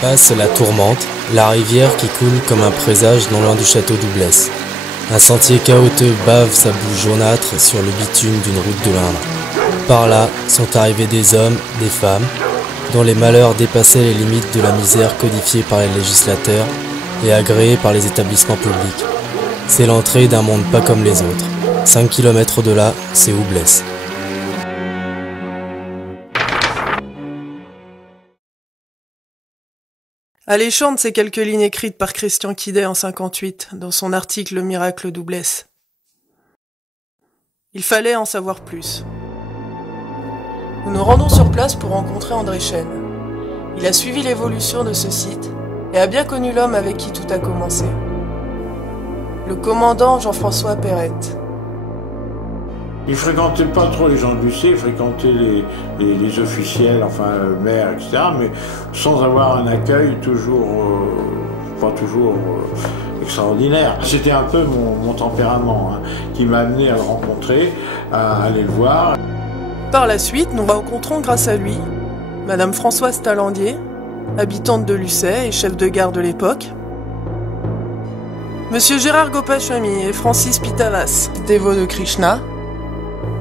Passe la tourmente, la rivière qui coule comme un présage non loin du château d'Oublès. Un sentier chaotique bave sa boue jaunâtre sur le bitume d'une route de l'Indre. Par là sont arrivés des hommes, des femmes, dont les malheurs dépassaient les limites de la misère codifiée par les législateurs et agréée par les établissements publics. C'est l'entrée d'un monde pas comme les autres. 5 km au-delà, c'est Oublès. Alléchante ces quelques lignes écrites par Christian Quidet en 58 dans son article Le miracle d'Oublès. Il fallait en savoir plus. Nous nous rendons sur place pour rencontrer André Chêne. Il a suivi l'évolution de ce site et a bien connu l'homme avec qui tout a commencé. Le commandant Jean-François Perrette. Il fréquentait pas trop les gens de lycée, il fréquentait les officiels, enfin maires, etc., mais sans avoir un accueil pas toujours extraordinaire. C'était un peu mon tempérament qui m'a amené à le rencontrer, à aller le voir. Par la suite, nous rencontrons grâce à lui Madame Françoise Talandier, habitante de Lucé et chef de gare de l'époque, Monsieur Gérard Gopachami et Francis Pitavas, dévot de Krishna,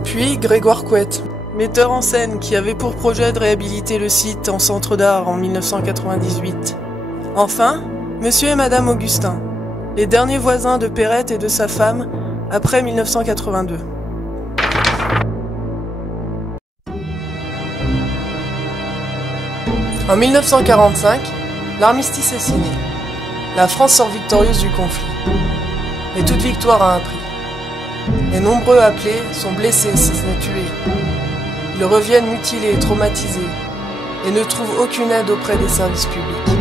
puis Grégoire Couette, metteur en scène qui avait pour projet de réhabiliter le site en centre d'art en 1998. Enfin, Monsieur et Madame Augustin, les derniers voisins de Perrette et de sa femme après 1982. En 1945, l'armistice est signé. La France sort victorieuse du conflit. Mais toute victoire a un prix. Les nombreux appelés sont blessés si ce n'est tués. Ils reviennent mutilés, traumatisés, et ne trouvent aucune aide auprès des services publics.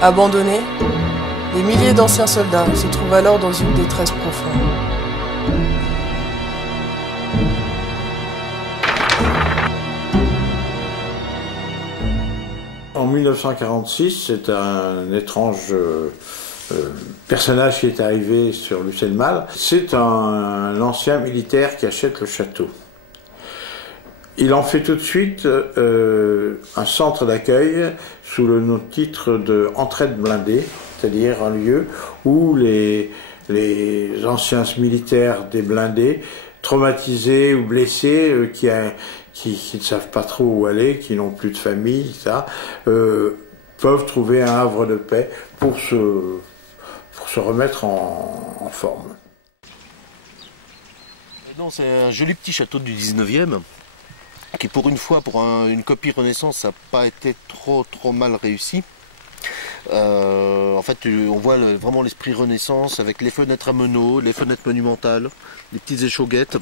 Abandonnés, des milliers d'anciens soldats se trouvent alors dans une détresse profonde. En 1946, c'est un étrange personnage qui est arrivé sur Lucé-le-Mal. C'est un ancien militaire qui achète le château. Il en fait tout de suite un centre d'accueil sous le titre de Entraide blindée, c'est-à-dire un lieu où les anciens militaires des blindés, traumatisés ou blessés, qui ne savent pas trop où aller, qui n'ont plus de famille, peuvent trouver un havre de paix pour se remettre en forme. C'est un joli petit château du 19e qui, pour une fois, pour une copie Renaissance, n'a pas été trop mal réussi. En fait, on voit vraiment l'esprit Renaissance avec les fenêtres à meneaux, les fenêtres monumentales, les petites échauguettes.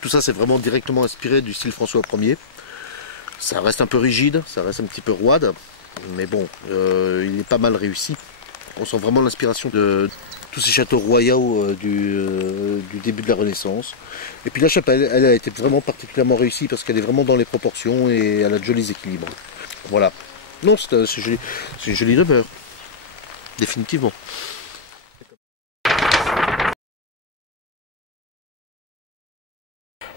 Tout ça, c'est vraiment directement inspiré du style François Ier. Ça reste un peu rigide, ça reste un petit peu roide, mais bon, il est pas mal réussi. On sent vraiment l'inspiration de tous ces châteaux royaux du début de la Renaissance. Et puis la chapelle, elle a été vraiment particulièrement réussie parce qu'elle est vraiment dans les proportions et elle a de jolis équilibres. Voilà. Non, c'est une jolie demeure. Définitivement.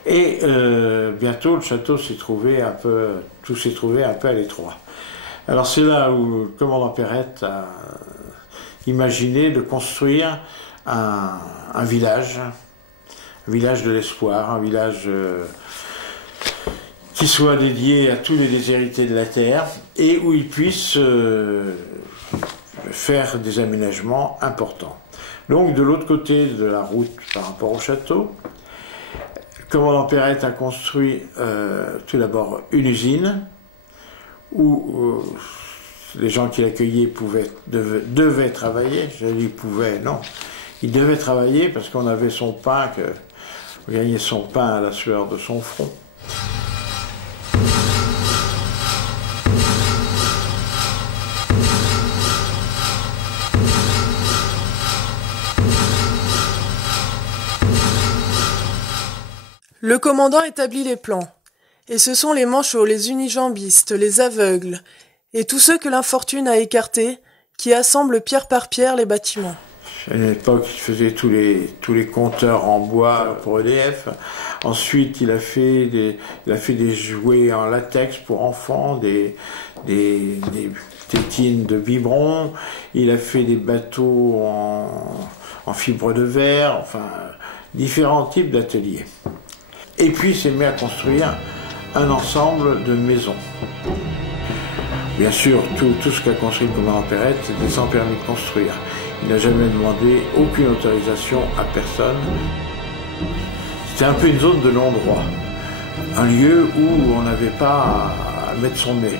Et bientôt, le château s'est trouvé un peu à l'étroit. Alors c'est là où le commandant Perrette a imaginé de construire un village de l'espoir, un village qui soit dédié à tous les déshérités de la terre et où il puisse faire des aménagements importants. Donc de l'autre côté de la route par rapport au château, le commandant Perrette a construit tout d'abord une usine où les gens qui l'accueillaient devaient travailler. Je dis pouvaient, non. Ils devaient travailler parce qu'on avait son pain, on gagnait son pain à la sueur de son front. Le commandant établit les plans, et ce sont les manchots, les unijambistes, les aveugles, et tous ceux que l'infortune a écartés, qui assemblent pierre par pierre les bâtiments. À une époque, il faisait tous les compteurs en bois pour EDF. Ensuite, il a fait des jouets en latex pour enfants, des tétines de biberon. Il a fait des bateaux en fibre de verre, enfin, différents types d'ateliers. Et puis, il s'est mis à construire un ensemble de maisons. Bien sûr, tout ce qu'a construit le commandant Perrette, c'était sans permis de construire. Il n'a jamais demandé aucune autorisation à personne. C'était un peu une zone de non-droit, un lieu où on n'avait pas à mettre son nez.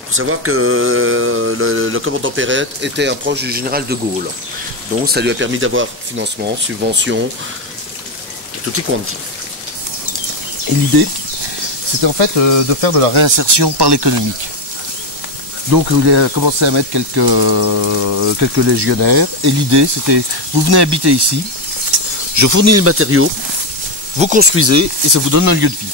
Il faut savoir que le commandant Perrette était un proche du général de Gaulle. Donc ça lui a permis d'avoir financement, subvention, tutti quanti. Et l'idée, c'était en fait de faire de la réinsertion par l'économique. Donc il a commencé à mettre quelques légionnaires. Et l'idée, c'était, vous venez habiter ici, je fournis les matériaux, vous construisez et ça vous donne un lieu de vie.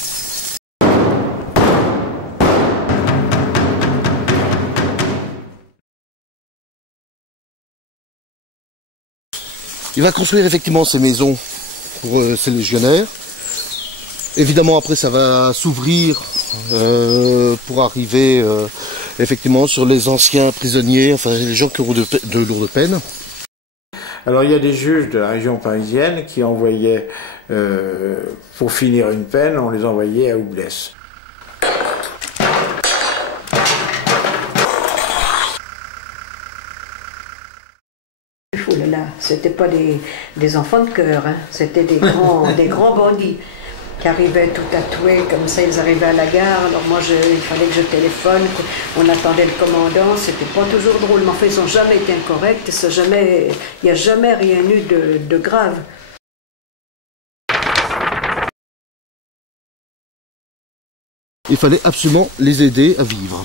Il va construire effectivement ces maisons pour ces légionnaires. Évidemment, après, ça va s'ouvrir pour arriver effectivement sur les anciens prisonniers, enfin les gens qui ont de lourdes peines. Alors, il y a des juges de la région parisienne qui envoyaient, pour finir une peine, on les envoyait à Oublès. Oh là là, c'était pas des enfants de cœur, hein. C'était des grands bandits qui arrivaient tout tatoués, comme ça ils arrivaient à la gare, alors moi il fallait que je téléphone, on attendait le commandant, c'était pas toujours drôle, mais enfin ils n'ont jamais été incorrects, il n'y a jamais rien eu de grave. Il fallait absolument les aider à vivre.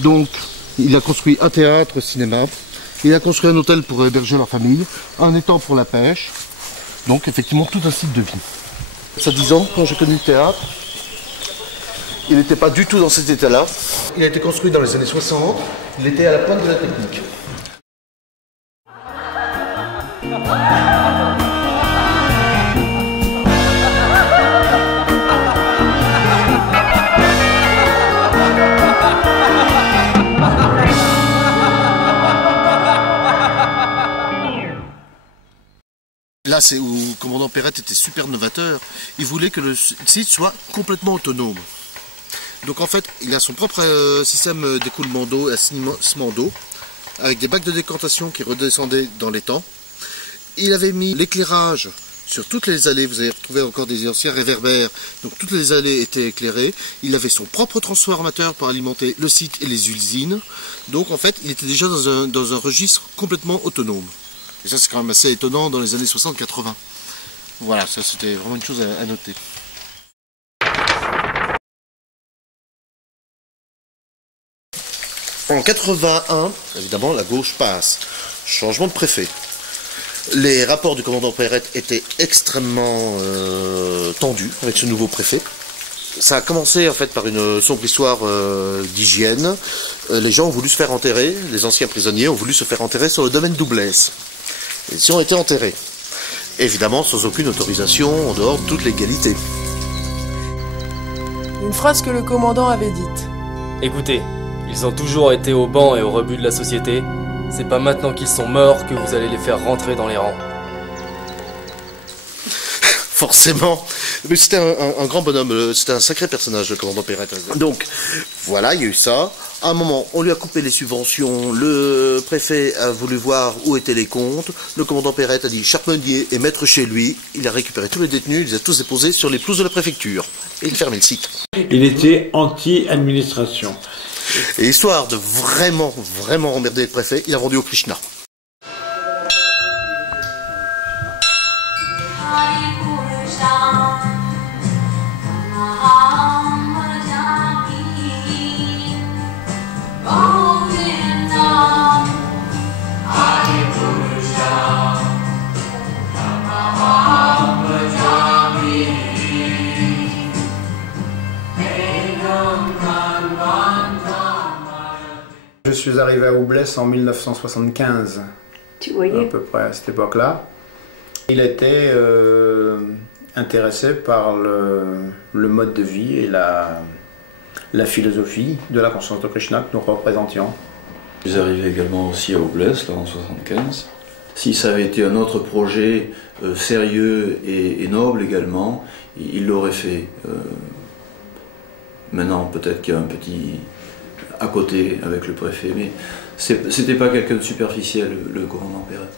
Donc il a construit un théâtre, cinéma, il a construit un hôtel pour héberger leur famille, un étang pour la pêche, donc effectivement tout un site de vie. À 10 ans, quand j'ai connu le théâtre, il n'était pas du tout dans cet état-là. Il a été construit dans les années 60, il était à la pointe de la technique. Là, c'est où le commandant Perrette était super novateur. Il voulait que le site soit complètement autonome. Donc en fait, il a son propre système d'écoulement d'eau et assainissement d'eau, avec des bacs de décantation qui redescendaient dans l'étang. Il avait mis l'éclairage sur toutes les allées. Vous avez retrouvé encore des anciens réverbères. Donc toutes les allées étaient éclairées. Il avait son propre transformateur pour alimenter le site et les usines. Donc en fait, il était déjà dans un registre complètement autonome. Et ça, c'est quand même assez étonnant dans les années 60-80. Voilà, ça c'était vraiment une chose à noter. En 81, évidemment, la gauche passe. Changement de préfet. Les rapports du commandant Perrette étaient extrêmement tendus avec ce nouveau préfet. Ça a commencé en fait par une sombre histoire d'hygiène. Les gens ont voulu se faire enterrer, les anciens prisonniers ont voulu se faire enterrer sur le domaine d'Oublès. Ils ont été enterrés. Évidemment sans aucune autorisation, en dehors de toute légalité. Une phrase que le commandant avait dite. Écoutez, ils ont toujours été au banc et au rebut de la société. C'est pas maintenant qu'ils sont morts que vous allez les faire rentrer dans les rangs. Forcément. Mais c'était un grand bonhomme, c'était un sacré personnage, le commandant Perrette. Donc, voilà, il y a eu ça. À un moment, on lui a coupé les subventions, le préfet a voulu voir où étaient les comptes, le commandant Perrette a dit Charpentier est maître chez lui, il a récupéré tous les détenus, il les a tous déposés sur les pelouses de la préfecture. Et il fermait le site. Il était anti-administration. Et histoire de vraiment emmerder le préfet, il a vendu au Krishna. suis arrivé à Oublès en 1975, Tu voyais? à peu près à cette époque-là. Il était intéressé par le mode de vie et la philosophie de la conscience de Krishna que nous représentions. Je suis arrivé également aussi à Oublès, là, en 75. Si ça avait été un autre projet sérieux et noble également, il l'aurait fait. Maintenant, peut-être qu'il y a un petit à côté avec le préfet, mais c'était pas quelqu'un de superficiel, le commandant Perret.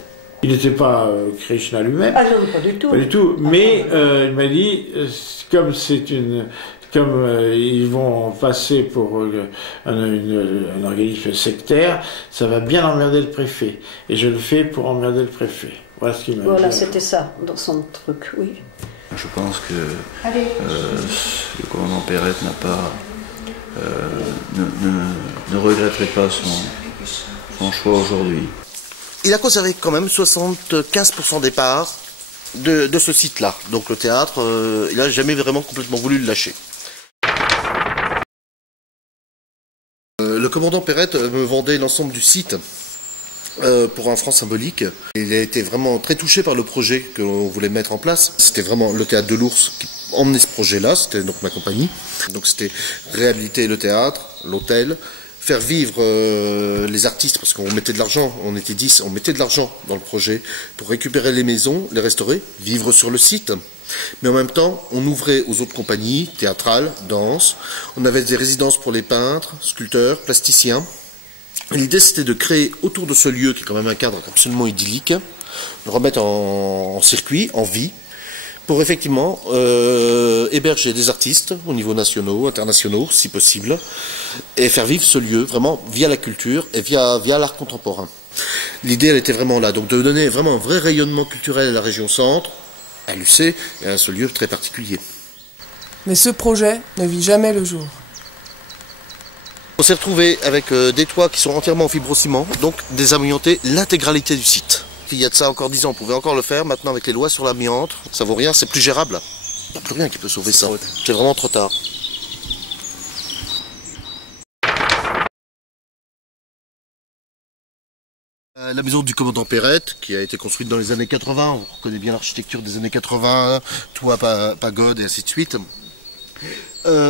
Il n'était pas Krishna lui-même. Ah non, pas du tout. Pas du tout. Mais il m'a dit, comme ils vont passer pour un organisme sectaire, ça va bien emmerder le préfet. Et je le fais pour emmerder le préfet. Voilà ce qu'il m'a dit. Voilà, c'était ça, dans son truc, oui. Je pense que le commandant Perret n'a pas, ne regretterait pas son choix aujourd'hui. Il a conservé quand même 75% des parts de ce site-là. Donc le théâtre, il n'a jamais vraiment complètement voulu le lâcher. Le commandant Perret me vendait l'ensemble du site pour un franc symbolique. Il a été vraiment très touché par le projet que l'on voulait mettre en place. C'était vraiment le théâtre de l'Ours qui emmenait ce projet-là, c'était donc ma compagnie. Donc c'était réhabiliter le théâtre, l'hôtel, faire vivre les artistes, parce qu'on mettait de l'argent, on était 10, on mettait de l'argent dans le projet pour récupérer les maisons, les restaurer, vivre sur le site. Mais en même temps, on ouvrait aux autres compagnies, théâtrales, danse, on avait des résidences pour les peintres, sculpteurs, plasticiens. L'idée c'était de créer autour de ce lieu, qui est quand même un cadre absolument idyllique, le remettre en circuit, en vie, pour effectivement héberger des artistes au niveau nationaux, internationaux, si possible, et faire vivre ce lieu vraiment via la culture et via l'art contemporain. L'idée, elle était vraiment là, donc de donner vraiment un vrai rayonnement culturel à la région centre, à l'UC, et à ce lieu très particulier. Mais ce projet ne vit jamais le jour. On s'est retrouvé avec des toits qui sont entièrement en fibrociment, donc désamianter l'intégralité du site. Il y a de ça encore 10 ans, on pouvait encore le faire. Maintenant, avec les lois sur l'amiante, ça vaut rien, c'est plus gérable. Il n'y a plus rien qui peut sauver ça. C'est vraiment trop tard. La maison du commandant Perret, qui a été construite dans les années 80, on reconnaît bien l'architecture des années 80, toit, pagode et ainsi de suite.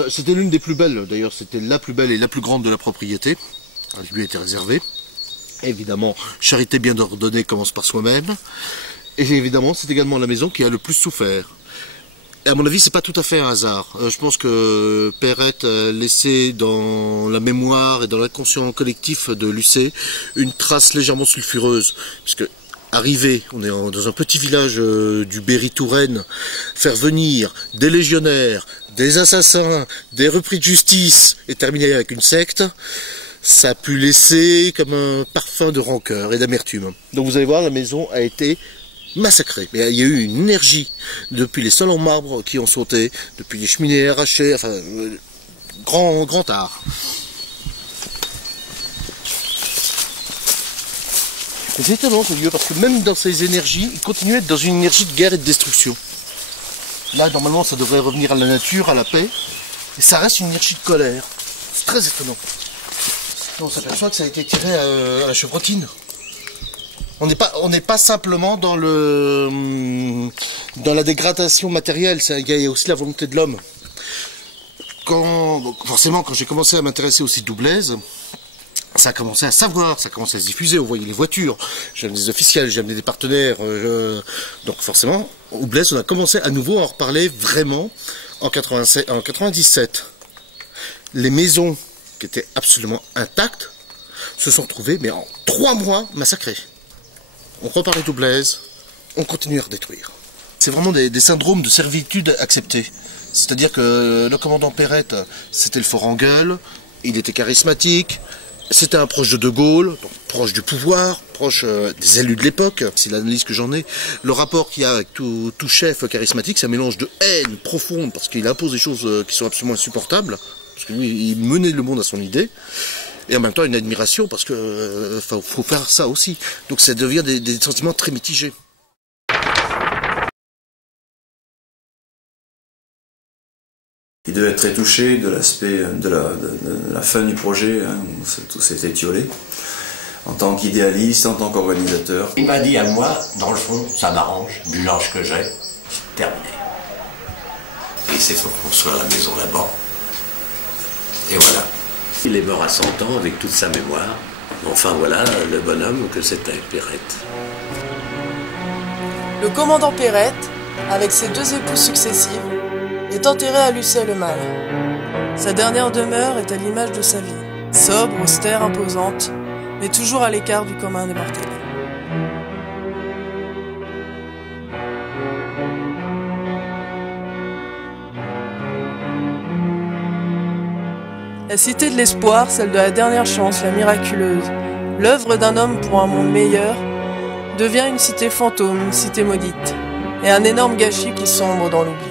C'était l'une des plus belles, d'ailleurs c'était la plus belle et la plus grande de la propriété. Elle lui était réservée. Évidemment, charité bien ordonnée commence par soi-même. Et évidemment, c'est également la maison qui a le plus souffert. Et à mon avis, c'est pas tout à fait un hasard. Je pense que Perret a laissé dans la mémoire et dans l'inconscient collectif de l'UC une trace légèrement sulfureuse. Puisque arriver, on est dans un petit village du Berry-Touraine, faire venir des légionnaires, des assassins, des repris de justice et terminer avec une secte, ça a pu laisser comme un parfum de rancœur et d'amertume. Donc vous allez voir, la maison a été massacrée. Mais il y a eu une énergie depuis les sols en marbre qui ont sauté, depuis les cheminées arrachées, enfin, grand art. C'est étonnant ce lieu, parce que même dans ces énergies, il continue à être dans une énergie de guerre et de destruction. Là, normalement, ça devrait revenir à la nature, à la paix, et ça reste une énergie de colère. C'est très étonnant. On s'aperçoit que ça a été tiré à la chevrotine. On n'est pas simplement dans la dégradation matérielle, il y a aussi la volonté de l'homme. Forcément, quand j'ai commencé à m'intéresser au site d'Oublaise, ça a commencé à savoir, ça a commencé à se diffuser, on voyait les voitures, j'ai amené des officiels, j'ai amené des partenaires, donc forcément, Oublaise, on a commencé à nouveau à en reparler vraiment en 97. Les maisons qui étaient absolument intactes se sont retrouvées, mais en 3 mois, massacrées. On reparlait d'Oublaise, on continue à redétruire. C'est vraiment des syndromes de servitude acceptés. C'est-à-dire que le commandant Perret, c'était le fort en gueule, il était charismatique, c'était un proche de Gaulle, donc proche du pouvoir, proche des élus de l'époque. C'est l'analyse que j'en ai. Le rapport qu'il y a avec tout chef charismatique, c'est un mélange de haine profonde, parce qu'il impose des choses qui sont absolument insupportables, parce que lui, il menait le monde à son idée, et en même temps une admiration, parce que faut faire ça aussi. Donc ça devient des sentiments très mitigés. Il devait être très touché de l'aspect de la fin du projet, hein, où tout s'est étiolé. En tant qu'idéaliste, en tant qu'organisateur. Il m'a dit à moi, dans le fond, ça m'arrange, vu l'âge que j'ai, c'est terminé. Il s'est fait construire la maison là-bas. Et voilà. Il est mort à 100 ans avec toute sa mémoire. Enfin voilà le bonhomme que c'était, Perrette. Le commandant Perrette, avec ses 2 épouses successives, est enterré à Lucé-le-Mal. Sa dernière demeure est à l'image de sa vie, sobre, austère, imposante, mais toujours à l'écart du commun des mortels. La cité de l'espoir, celle de la dernière chance, la miraculeuse, l'œuvre d'un homme pour un monde meilleur, devient une cité fantôme, une cité maudite, et un énorme gâchis qui sombre dans l'oubli.